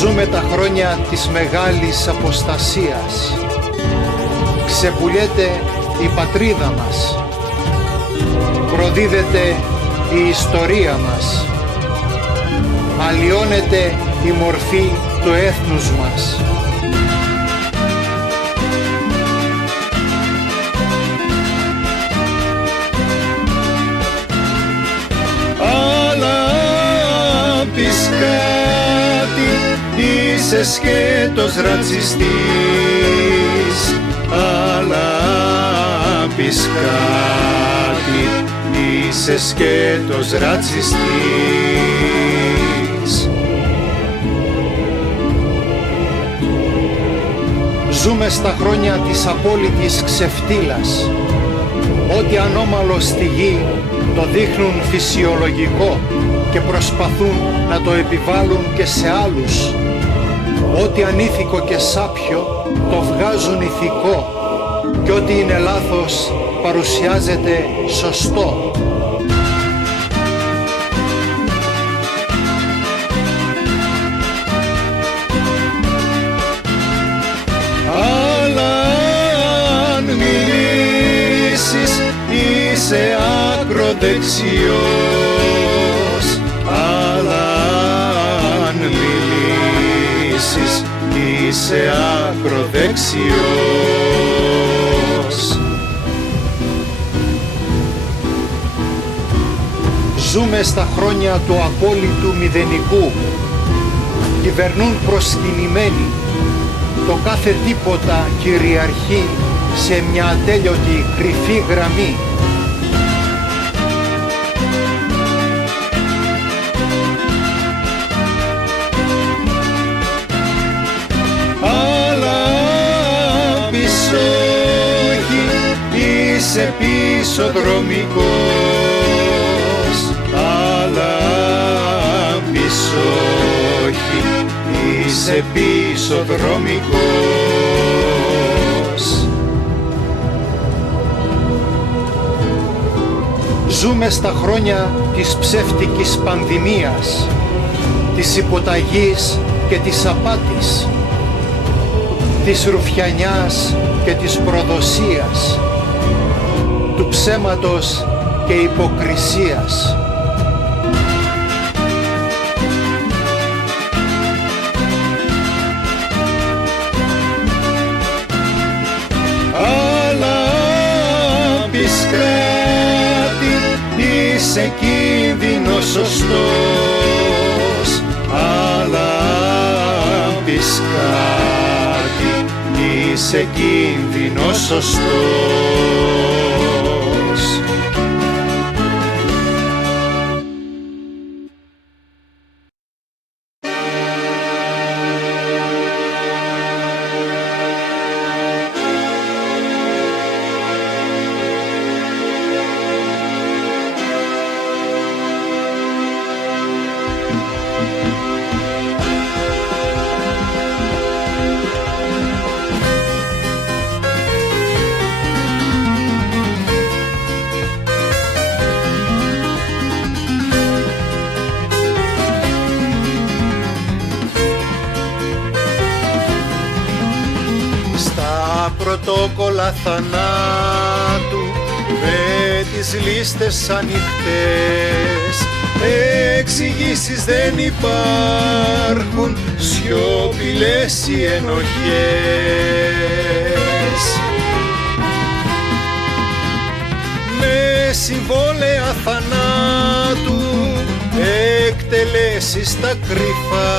Ζούμε τα χρόνια της μεγάλης αποστασίας. Ξεπουλιέται η πατρίδα μας. Προδίδεται η ιστορία μας. Αλλοιώνεται η μορφή του έθνους μας. Αλλά πεις κάτι, είσαι σκέτος ρατσιστής. Αλλά πεις κάτι, είσαι σκέτος ρατσιστής. Ζούμε στα χρόνια της απόλυτης ξεφτύλας. Ό,τι ανώμαλο στη γη το δείχνουν φυσιολογικό και προσπαθούν να το επιβάλλουν και σε άλλους. Ό,τι ανήθικο και σάπιο το βγάζουν ηθικό και ό,τι είναι λάθος παρουσιάζεται σωστό. Αλλά αν μιλήσεις είσαι ακροδεξιός. Αλλά αν μιλήσεις είσαι ακροδεξιός. Ζούμε στα χρόνια του απόλυτου μηδενικού. Κυβερνούν προσκυνημένοι. Το κάθε τίποτα κυριαρχεί σε μια ατέλειωτη κρυφή γραμμή. Αλλά πίσω όχι, είσαι πίσω δρομικός. Αλλά πίσω όχι, είσαι πίσω δρομικός. Ζούμε στα χρόνια της ψεύτικης πανδημίας, της υποταγής και της απάτης, της ρουφιανιάς και της προδοσίας, του ψέματος και υποκρισίας. Αλλά πεις κάτι, είσαι κίνδυνος σωστός. Αλλά πεις κάτι, είσαι κίνδυνος σωστός. Πρωτόκολλα θανάτου με τις λίστες ανοιχτές, εξηγήσεις δεν υπάρχουν, σιωπηλές οι ενοχές. Με συμβόλαια θανάτου εκτελέσεις τα κρυφά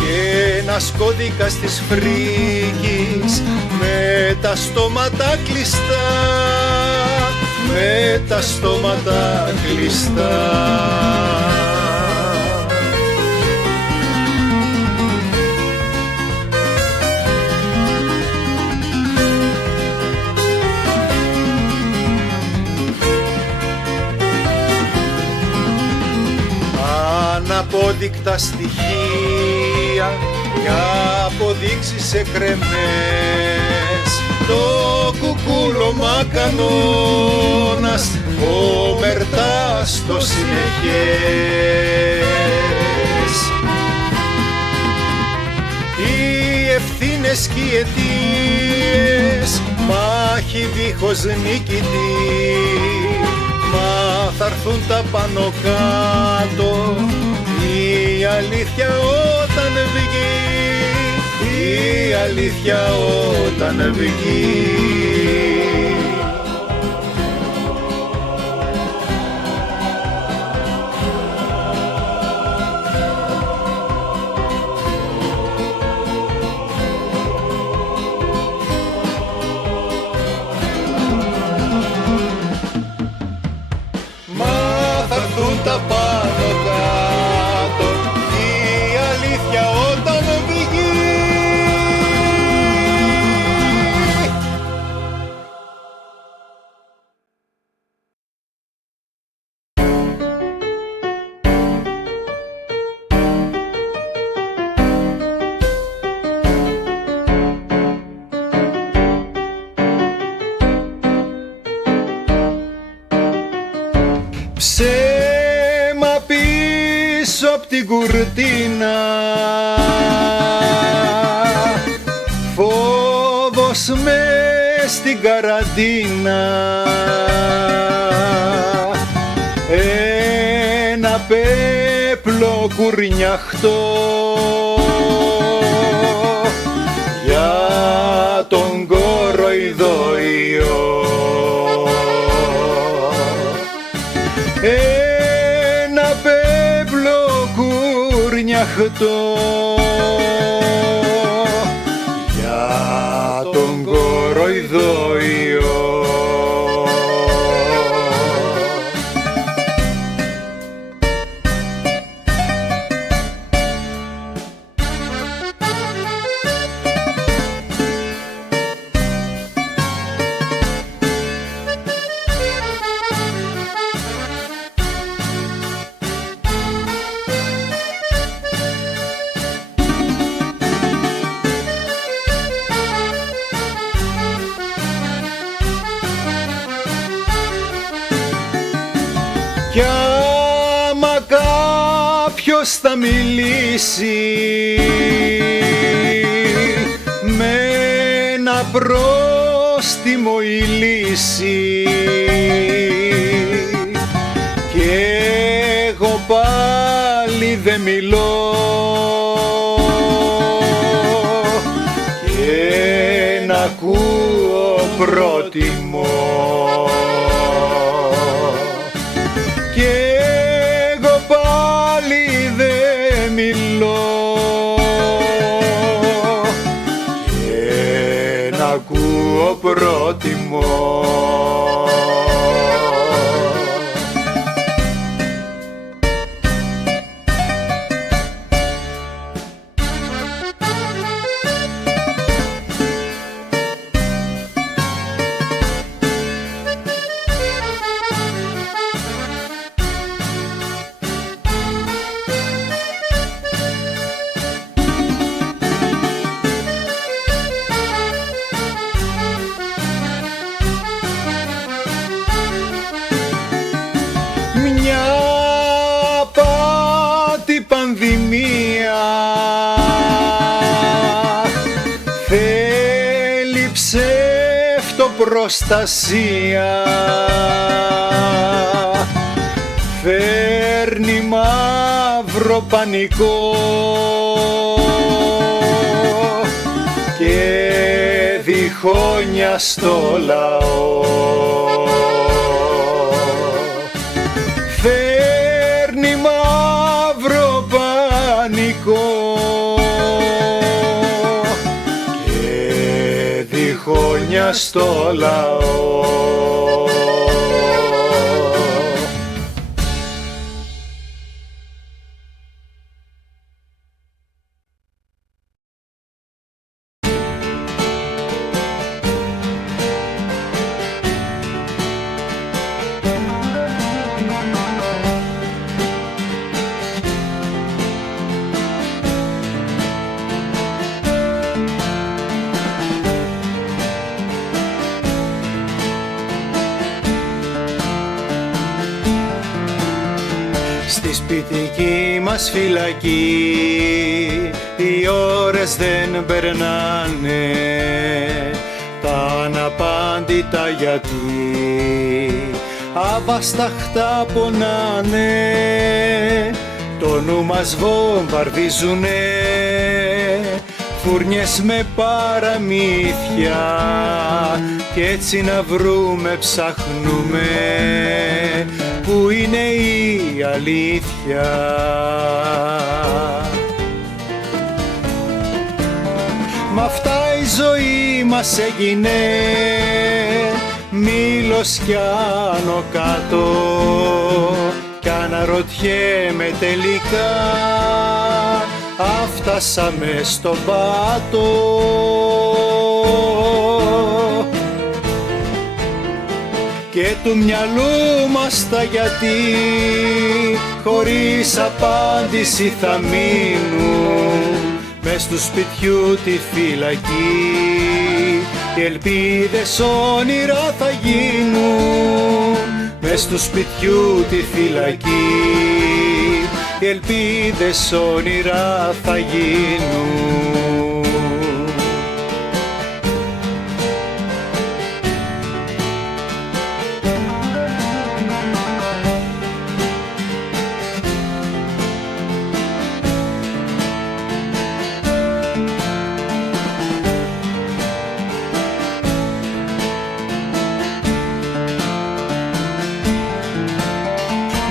και ένας κώδικας της φρίκης με τα στόματα κλειστά, με τα στόματα κλειστά. Αναπόδεικτα στοιχεία και αποδείξεις εκρεμές, το κουκούλωμα κανόνας, ομερτά στο συνεχές. βρίσκει αιτίες, μάχη δίχως νικητή. Μα θα έρθουν τα πάνω κάτω, η αλήθεια όταν βγει, η αλήθεια όταν βγει. Τα πάνω κάτω, η αλήθεια όταν βγει. Απ' την κουρτίνα φόβος μες στην καραντίνα, ένα πέπλο κουρνιαχτό για τον κοροϊδοϊό. Για τον κοροϊδοϊό. Κι άμα κάποιος θα μιλήσει με ένα πρόστιμο η λύση, και εγώ πάλι δεν μιλώ και να ακούω προτιμώ. Ακούω προτιμώ. Μια πάτη πανδημία θέλει ψευτοπροστασία, φέρνει μαύρο πανικό και διχόνια στο λαό. Φέρνει μαύρο πανικό και διχόνια στο λαό. σπιτική μας φυλακή, οι ώρες δεν περνάνε, τα αναπάντητα γιατί αβασταχτά πονάνε, το νου μας βομβαρδίζουνε, φουρνιές με παραμύθια, κι έτσι να βρούμε ψάχνουμε που είναι η αλήθεια. Μ' αυτά η ζωή μας έγινε μήλος κι άνω κάτω, κι αναρωτιέμαι τελικά αφτάσαμε στον πάτο. Και του μυαλού μας τα γιατί χωρίς απάντηση θα μείνουν, μες του σπιτιού τη φυλακή, οι ελπίδες όνειρα θα γίνουν, μες του σπιτιού τη φυλακή, οι ελπίδες όνειρα θα γίνουν.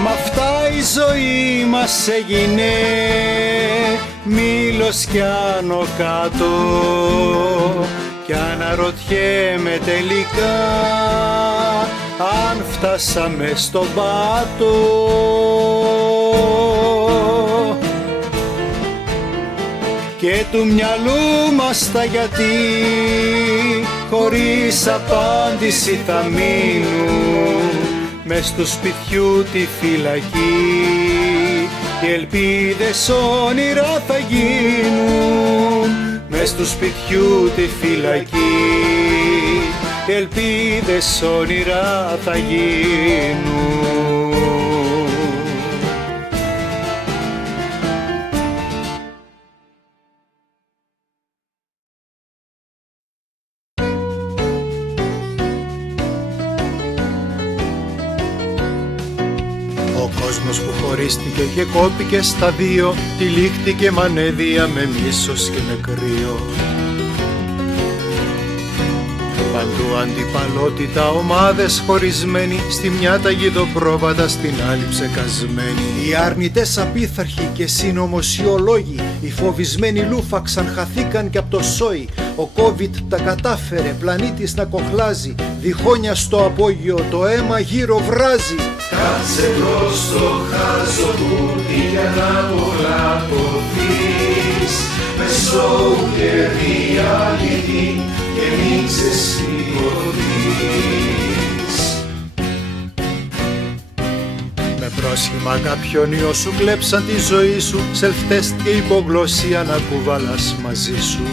Μ' αυτά η ζωή μας έγινε μήλος κι άνω κάτω, κι αναρωτιέμαι τελικά αν φτάσαμε στον πάτο. Και του μυαλού μας τα γιατί χωρίς απάντηση θα μείνουν, μες του σπιτιού τη φυλακή, οι ελπίδες όνειρα θα γίνουν, μες του σπιτιού τη φυλακή, οι ελπίδες όνειρα θα γίνουν. Ο κόσμος που χωρίστηκε και κόπηκε στα δύο, τυλίχτηκε μ' ανέδεια με μίσος και με κρύο. Παντού αντιπαλότητα, ομάδες χωρισμένοι, στη μια τα γηδοπρόβατα, στην άλλη ψεκασμένοι. Οι αρνητές απίθαρχοι και συνωμοσιολόγοι, οι φοβισμένοι λούφαξαν, χαθήκαν κι απ' το σόι. Ο COVID τα κατάφερε, πλανήτης να κοχλάζει, διχόνια στο απόγειο, το αίμα γύρω βράζει. Κάτσε μπρος στο χαζοκούτι για να πολλαπωθείς, με σοου και reality και μην ξεσηκωθείς. Με πρόσχημα κάποιον ιό σου κλέψαν τη ζωή σου, self-test και υπογλωσσία να κουβαλάς μαζί σου.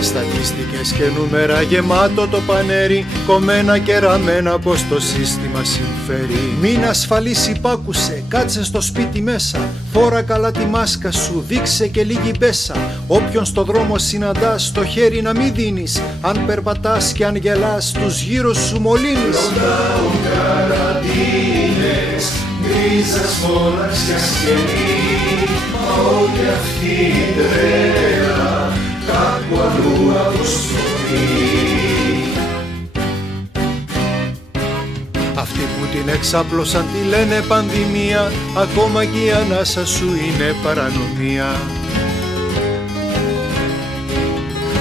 Στατιστικές και νούμερα γεμάτο το πανέρι, κομμένα και ραμμένα πως το σύστημα συμφέρει. Μην ασφαλής υπάκουσε, κάτσε στο σπίτι μέσα, φόρα καλά τη μάσκα σου, δείξε και λίγη μπέσα. Όποιον στο δρόμο συναντάς, το χέρι να μην δίνεις, αν περπατάς και αν γελάς, τους γύρω σου μολύνεις. Lockdown, καραντίνες, γκρίζας μοναξιάς και μη, μα όλη αυτή η τρέλα κάπου αλλού αποστολή. Αυτοί που την εξάπλωσαν τη λένε πανδημία, ακόμα και η ανάσα σου είναι παρανομία.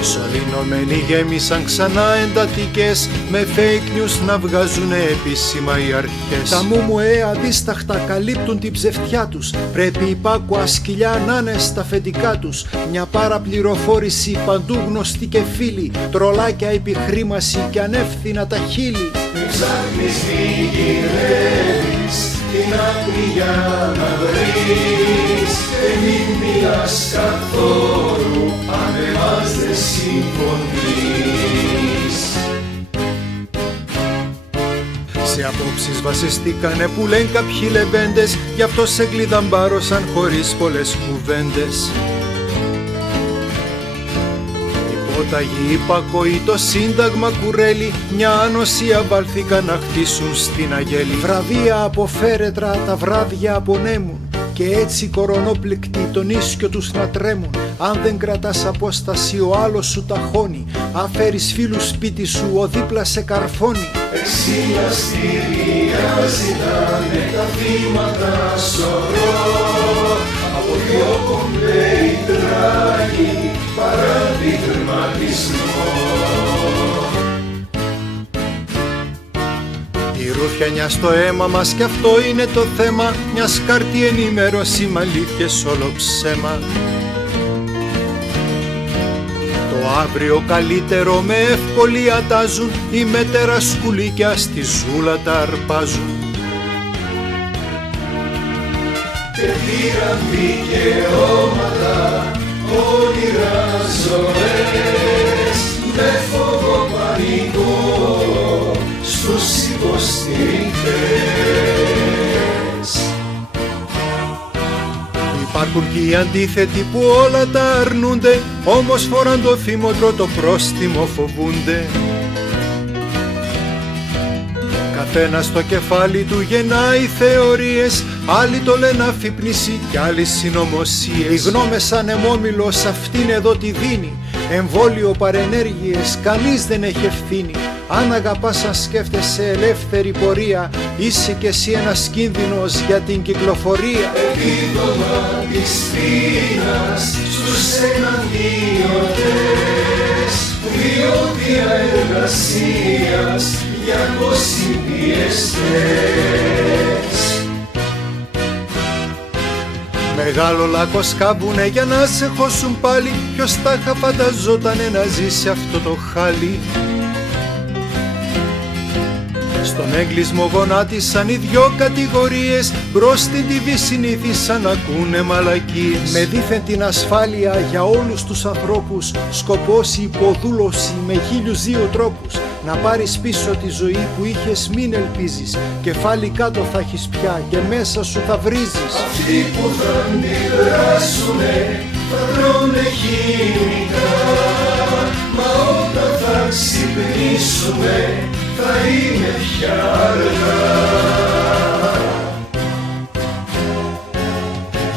Σωληνωμένοι γέμισαν ξανά εντατικές, με fake news να βγάζουνε επίσημα οι αρχές. Τα μουμουέ αντίσταχτα καλύπτουν την ψευτιά τους, πρέπει υπάκουα σκυλιά να είναι στα αφεντικά τους. Μια παραπληροφόρηση παντού γνωστή και φίλη, τρολάκια επιχρήμαση και ανεύθυνα τα χείλη. Μην ψάχνεις, μη γυρεύεις, την άκρη για να βρεις, και μην μιλάς καθόλου αν εμάς δεν συμφωνείς. Σε απόψεις βασιστήκανε που λένε κάποιοι λεβέντες, γι' αυτό σε κλειδαμπάρωσαν χωρίς πολλές κουβέντες. Υπόταγη υπακοή το σύνταγμα κουρέλι, μια ανοσία βάλθηκαν να χτίσουν στην αγέλη. Βραβεία από φέρετρα τα βράδια απονέμουν, και έτσι κορονόπληκτοι τον ίσκιο τους να τρέμουν. Αν δεν κρατάς απόσταση ο άλλος σου ταχώνει, αν φέρεις φίλους σπίτι σου ο δίπλα σε καρφώνει. Εξηλαστήρια ζητάνε τα θύματα σωρό, από δυο Πομπέι τράγει παραδειγματισμό. Η ρούφιανια στο αίμα μας κι αυτό είναι το θέμα, μια σκάρτη ενημέρωση μ' αλήθειες όλο ψέμα. Το αύριο καλύτερο με ευκολία τάζουν, οι μέτερα σκουλίκια στη ζούλα τα αρπάζουν. Και πήραν δικαιώματα, όνειρα ζωές, με φόβο πανικό στους υποστηρικτές. Υπάρχουν και οι αντίθετοι που όλα τα αρνούνται, όμως φοράν το θύμωτρο το πρόστιμο φοβούνται. Καθένας στο κεφάλι του γεννάει θεωρίες, άλλοι το λένε αφύπνιση κι άλλοι συνωμοσίες. Οι γνώμες σαν αιμόμυλος αυτήν εδώ τη δίνει, εμβόλιο παρενέργειες κανείς δεν έχει ευθύνη. Αν αγαπάς, αν σκέφτεσαι ελεύθερη πορεία, είσαι κι εσύ ένας κίνδυνος για την κυκλοφορία. Επίδομα της πείνας στους εναντίοντες, διόδια εργασίας για κοσυμπιεστές. Μεγάλο λάκκο σκάμπουνε για να σε χώσουν πάλι, ποιος τα είχα φανταζότανε να ζήσει αυτό το χάλι. Στον έγκλεισμο γονάτισαν οι δυο κατηγορίες, μπρος στην TV συνήθισαν να ακούνε μαλακίες. Με δήθεν την ασφάλεια για όλους τους ανθρώπους, σκοπός η υποδούλωση με 1002 τρόπους. Να πάρεις πίσω τη ζωή που είχες μην ελπίζεις, κεφάλι κάτω θα έχεις πια και μέσα σου θα βρίζεις. Αυτοί που θα αντιδράσουνε θα τρώνε χημικά, μα όταν θα ξυπνήσουμε θα είναι πια αργά.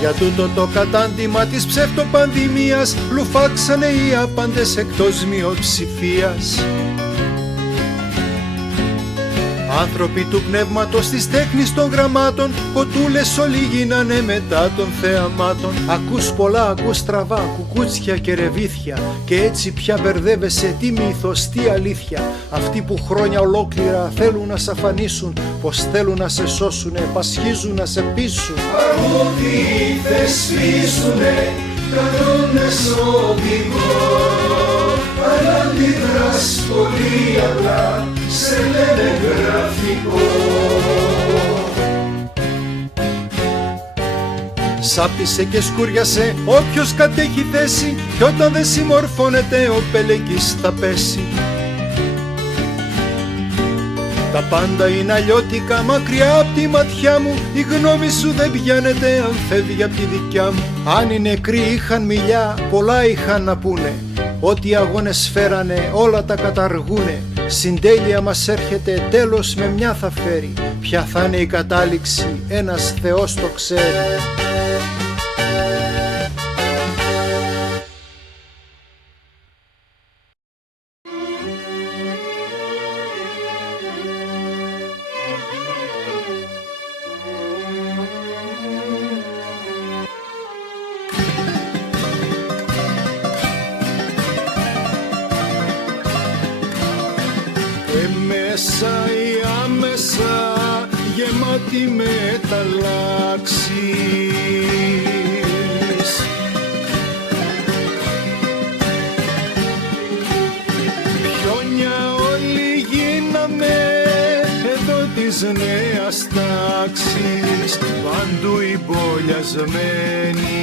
Για τούτο το κατάντημα της ψευτοπανδημίας λουφάξανε οι άπαντες εκτός μειοψηφίας. Άνθρωποι του πνεύματος, της τέχνης των γραμμάτων, κοτούλες όλοι γίνανε μετά των θεαμάτων. Ακούς πολλά, ακούς στραβά, κουκούτσια και ρεβίθια, και έτσι πια μπερδεύεσαι τι μύθος, τι αλήθεια. Αυτοί που χρόνια ολόκληρα θέλουν να σ' αφανίσουν, πως θέλουν να σε σώσουνε, πασχίζουν να σε πείσουν. Αρμόδιοι θεσπίζουνε κανόνες οδηγό, αν αντιδράς πολύ απλά σε λένε γραφικό. Σάπισε και σκούριασε όποιος κατέχει θέση, κι όταν δεν συμμορφώνεται ο πελεκής θα πέσει. Τα πάντα είναι αλλιώτικα μακριά απ' τη ματιά μου, η γνώμη σου δεν πιάνεται αν φεύγει απ' τη δικιά μου. Αν οι νεκροί είχαν μιλιά, πολλά είχαν να πούνε, ό,τι αγώνες φέρανε όλα τα καταργούνε. Συντέλεια μας έρχεται, τέλος με μια θα φέρει, ποια θα είναι η κατάληξη, ένας Θεός το ξέρει. Μέσα ή άμεσα γεμάτη μεταλλάξεις, πιόνια όλοι γίναμε εδώ της νέας τάξης, παντού εμπολιασμένοι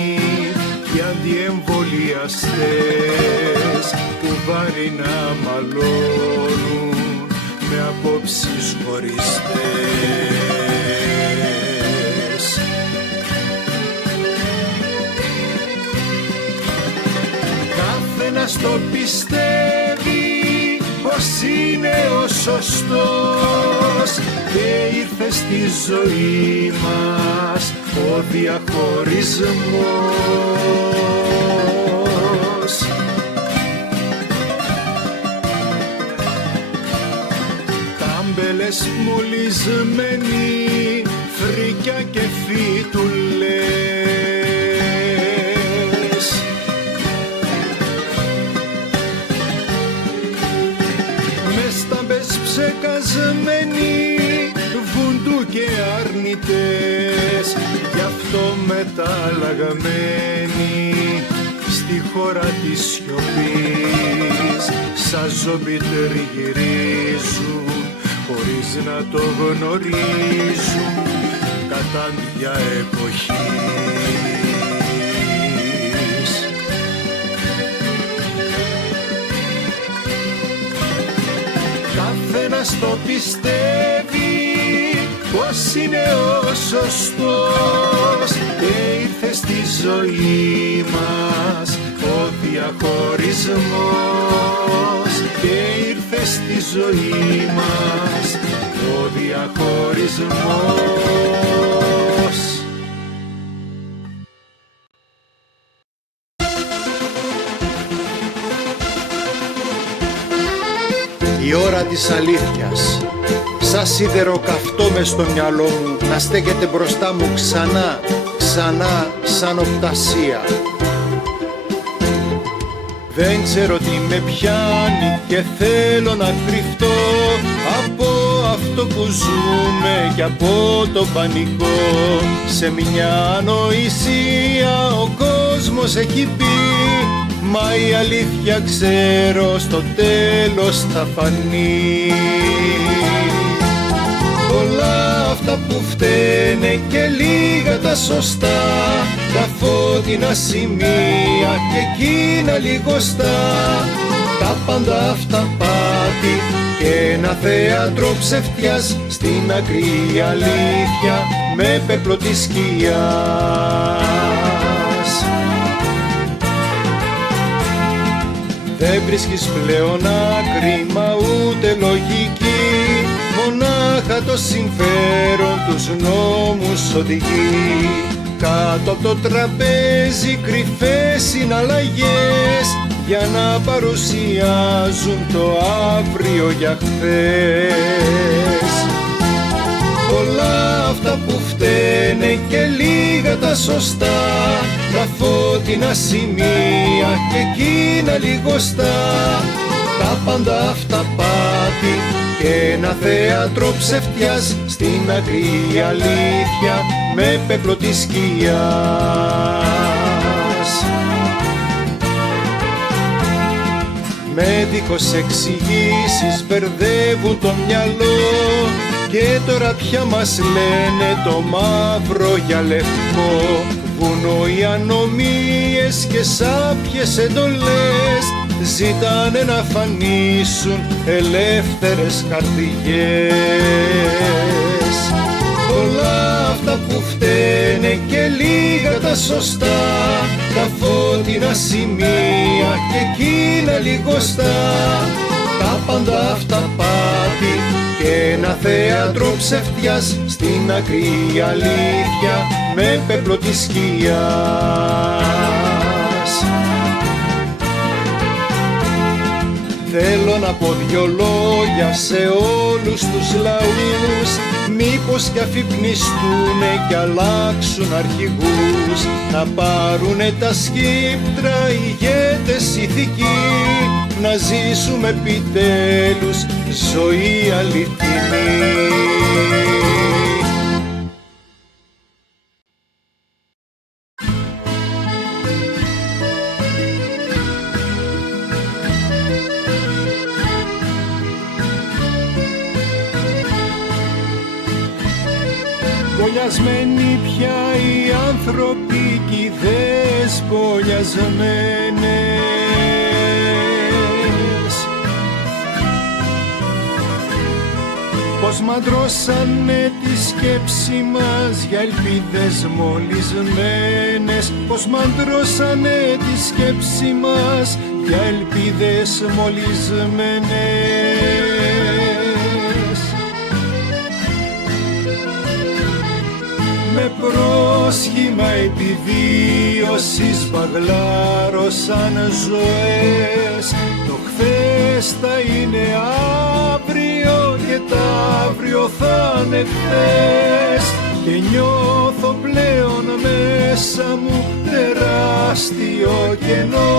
και αντιεμβολιαστές που βάρη να μαλώνουν με απόψεις χωριστές. Καθένας το πιστεύει πως είναι ο σωστός και ήρθε στη ζωή μας ο διαχωρισμός. Τάμπελες μολυσμένοι, φρίκια και φυτουλές, με στάμπες ψεκασμένοι, βουντού και αρνητές, γι' αυτό μεταλλαγμένοι στη χώρα της σιωπής σαν ζόμπι τριγυρίζουν χωρίς να το γνωρίζουν κατάντια εποχής. Καθένας το πιστεύει πως είναι ο σωστός και ήρθε στη ζωή μας ο διαχωρισμός, και ήρθε στη ζωή μας ο διαχωρισμός. Η ώρα της αλήθειας, σαν σίδερο καυτό μες στο μυαλό μου, να στέκεται μπροστά μου ξανά, ξανά σαν οπτασία. Δεν ξέρω τι με πιάνει και θέλω να κρυφτώ από αυτό που ζούμε και από το πανικό. Σε μια ανοησία ο κόσμος έχει πει, μα η αλήθεια ξέρω στο τέλος θα φανεί. Πολλά αυτά που φταίνε και λίγα τα σωστά, τα φώτινα σημεία και εκείνα λιγοστά, τα πάντα αυτά πάτη και ένα θέατρο ψευτιάς, στην άκρη αλήθεια με πέπλο της σκιάς. Δεν βρίσκεις πλέον άκρη μα ούτε λογική, μονάχα το συμφέρον τους νόμους οδηγεί. Κάτω από το τραπέζι κρυφές συναλλαγές για να παρουσιάζουν το αύριο για χθες. Πολλά αυτά που φταίνε και λίγα τα σωστά, τα φώτινα σημεία και εκείνα λιγοστά, τα πάντα αυτά πάτη και ένα θέατρο ψευτιάς, στην άκρη αλήθεια με πέπλο της σκιάς. Με δίχως εξηγήσεις μπερδεύουν το μυαλό και τώρα πια μας λένε το μαύρο για λευκό. Βουνό οι ανομίες και σάπιες εντολές ζητάνε να φανίσουν ελεύθερες καρδιές. Πολλά αυτά που φταίνε και λίγα τα σωστά, τα φώτινα σημεία και εκείνα λιγοστά, τα πάντα αυτά πάτη και ένα θέατρο ψευτιάς, στην άκρη αλήθεια με πέπλο της σκιάς. Θέλω να πω δυο λόγια σε όλους τους λαούς, μήπως κι αφυπνιστούνε κι αλλάξουν αρχηγούς, να πάρουνε τα σκύπτρα ηγέτες ηθικοί, να ζήσουμε επιτέλους ζωή αληθινή. Μπολιασμένοι πια οι άνθρωποι κι οι δεσπολιασμένες, πως μαντρώσανε τη σκέψη μας για ελπίδες μολυσμένες, πως μαντρώσανε τη σκέψη μας για ελπίδες μολυσμένες. Με πρόσχημα επιβίωσης μπαγλάρωσαν ζωές. Το χθες θα είναι αύριο και τα αύριο θα είναι χθες, και νιώθω πλέον μέσα μου τεράστιο κενό,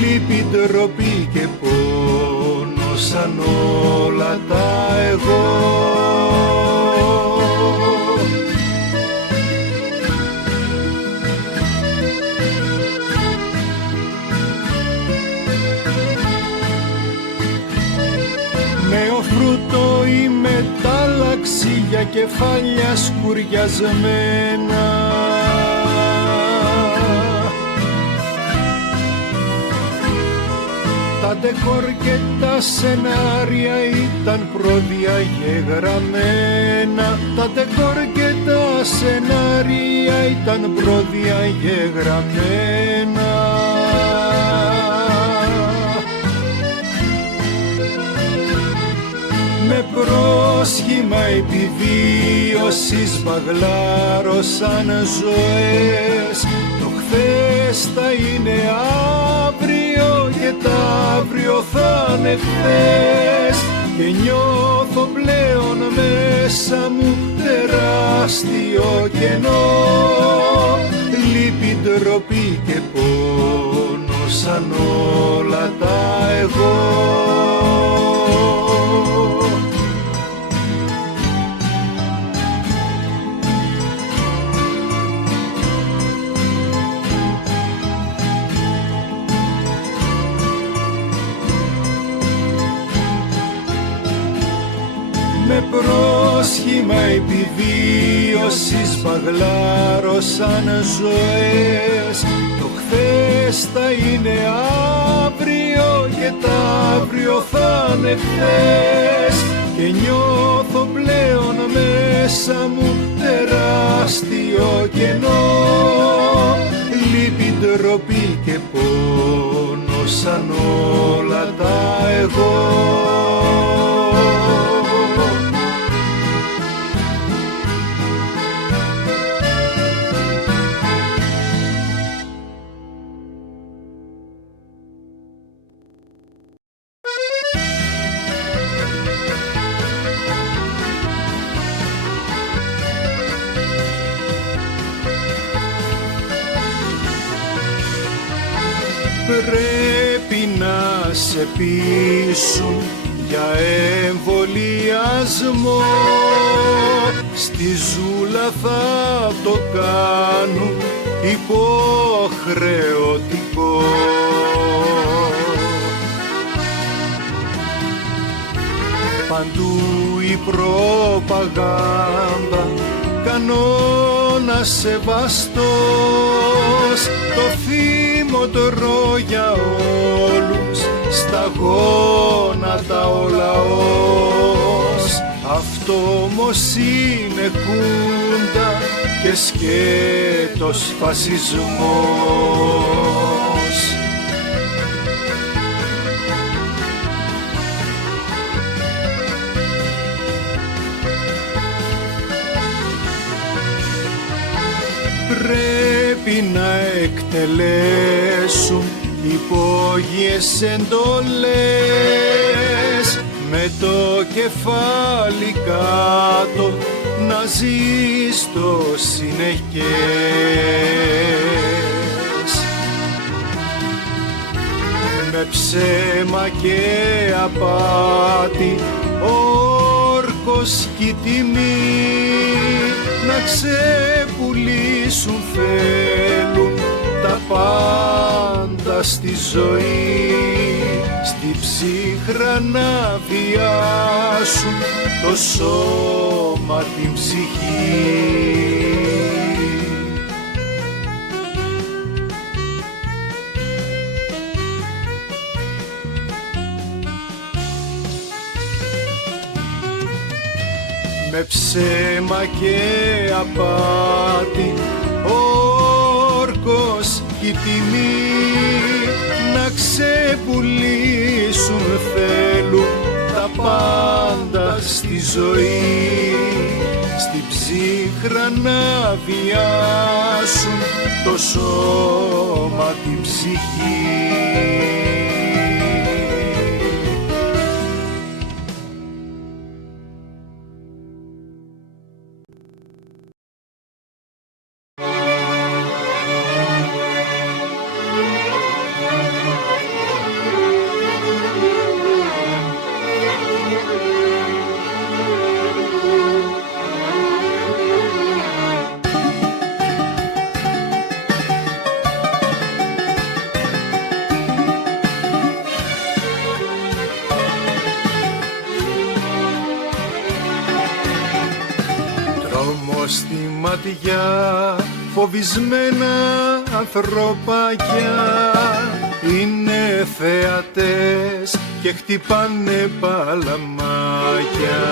λύπη, ντροπή και πόνο σαν όλα τα εγώ. Νέο φρούτο ή μετάλλαξη για κεφάλια σκουριασμένα, τα ντεκόρ και τα σενάρια ήταν προδιαγεγραμμένα, τα ντεκόρ και τα σενάρια ήταν προδιαγεγραμμένα. Με πρόσχημα επιβίωσης μπαγλάρωσαν ζωές. Το χθες θα είναι αύριο και τα αύριο θα είναι χθες, και νιώθω πλέον μέσα μου τεράστιο κενό, λύπη, ντροπή και πόνο σαν όλα τα εγώ. Με πρόσχημα επιβίωσης μπαγλάρωσαν ζωές. Το χθες θα είναι αύριο και τα αύριο θα είναι χθες, και νιώθω πλέον μέσα μου τεράστιο κενό, λύπη, ντροπή και πόνο σαν όλα τα εγώ. Πρέπει να σε πείσουν για εμβολιασμό, στη ζούλα θα το κάνουν υποχρεωτικό. Παντού η προπαγάνδα κανόνας σεβαστός, το θύμωτρο για όλους, στα γόνατα ο λαός. Αυτό όμως είναι χούντα και σκέτος φασισμός. Πρέπει να εκτελέσουν υπόγειες εντολές, με το κεφάλι κάτω να ζει στο συνεχές. Με ψέμα και απάτη όρκος κι τιμή να ξεπουλήσουν θέλουν τα πάντα στη ζωή, στη ψύχρα να βιάσουν το σώμα, την ψυχή. με ψέμα και απάτη, ο όρκος και η τιμή να ξεπουλήσουν θέλουν τα πάντα στη ζωή, στην ψύχρα να βιάσουν το σώμα, την ψυχή. Στη ματιά φοβισμένα ανθρωπάκια είναι θεατές και χτυπάνε παλαμάκια.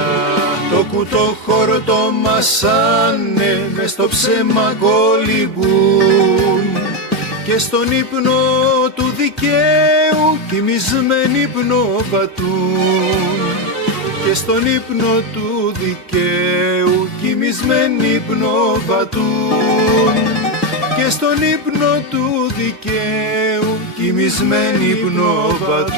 Το κουτόχωρο το μασάνε, μες στο ψέμα κολυμπούν και στον ύπνο του δικαίου κοιμισμένοι πνοβατούν. Και στον ύπνο του δικαίου κοιμισμένοι πνοβατούν. Και στον ύπνο του δικαίου κοιμισμένοι πνοβατούν.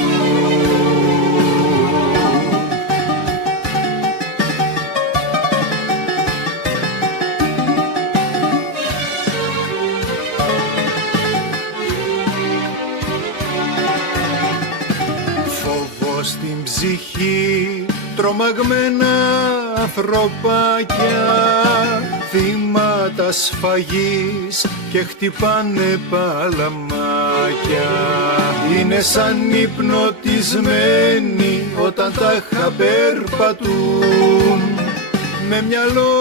Φόβος στην ψυχή, τρομαγμένα ανθρωπάκια, θύματα σφαγής και χτυπάνε παλαμάκια. Είναι σαν υπνοτισμένοι όταν τάχα περπατούν, με μυαλό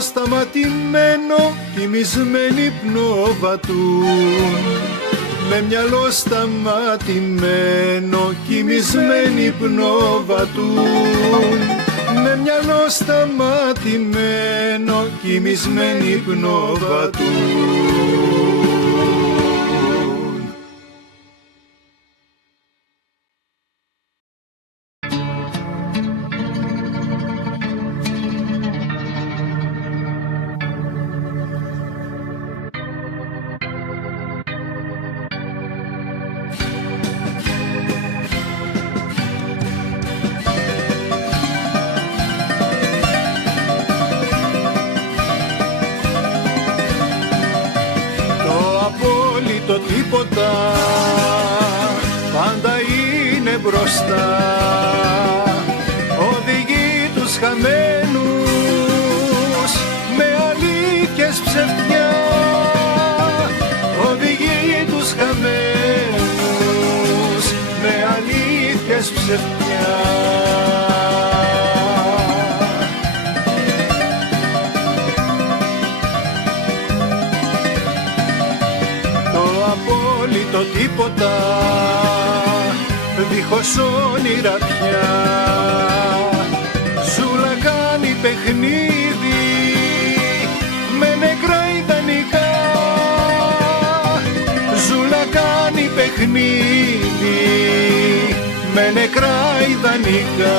σταματημένο κοιμισμένοι πνοβατούν. Με μυαλό σταματημένο κοιμισμένοι πνοβατούν. Με μυαλό σταματημένο κοιμισμένοι πνοβατούν. Το τίποτα πάντα είναι μπροστά, οδηγεί τους χαμένους με αλήθειες ψευτιά. Οδηγεί τους χαμένους με αλήθειες ψευτιά. Το τίποτα δίχως όνειρα πια, ζούλα κάνει παιχνίδι με νεκρά ιδανικά. Ζούλα κάνει παιχνίδι με νεκρά ιδανικά.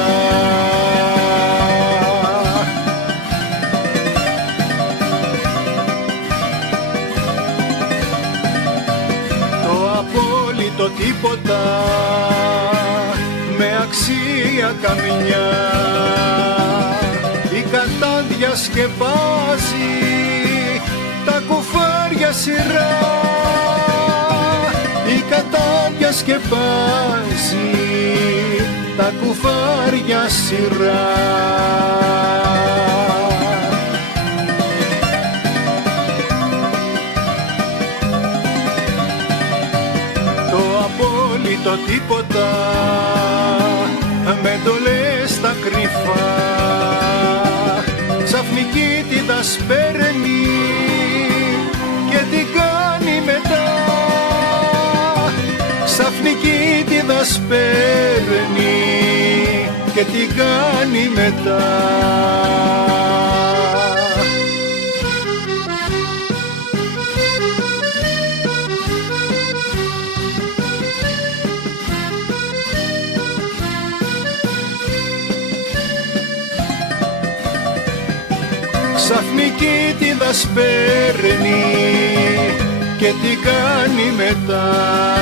Το τίποτα με αξία καμιά, η κατάδια σκεπάζει τα κουφάρια σειρά. Η κατάδια σκεπάζει τα κουφάρια σειρά. Το τίποτα με το λες στα κρυφά, ξαφνική τη δασπέρνει και τι κάνει μετά. Ξαφνική τη δασπέρνει και και τι κάνει μετά. Ξαφνική τη δασπέρνει και τι κάνει μετά.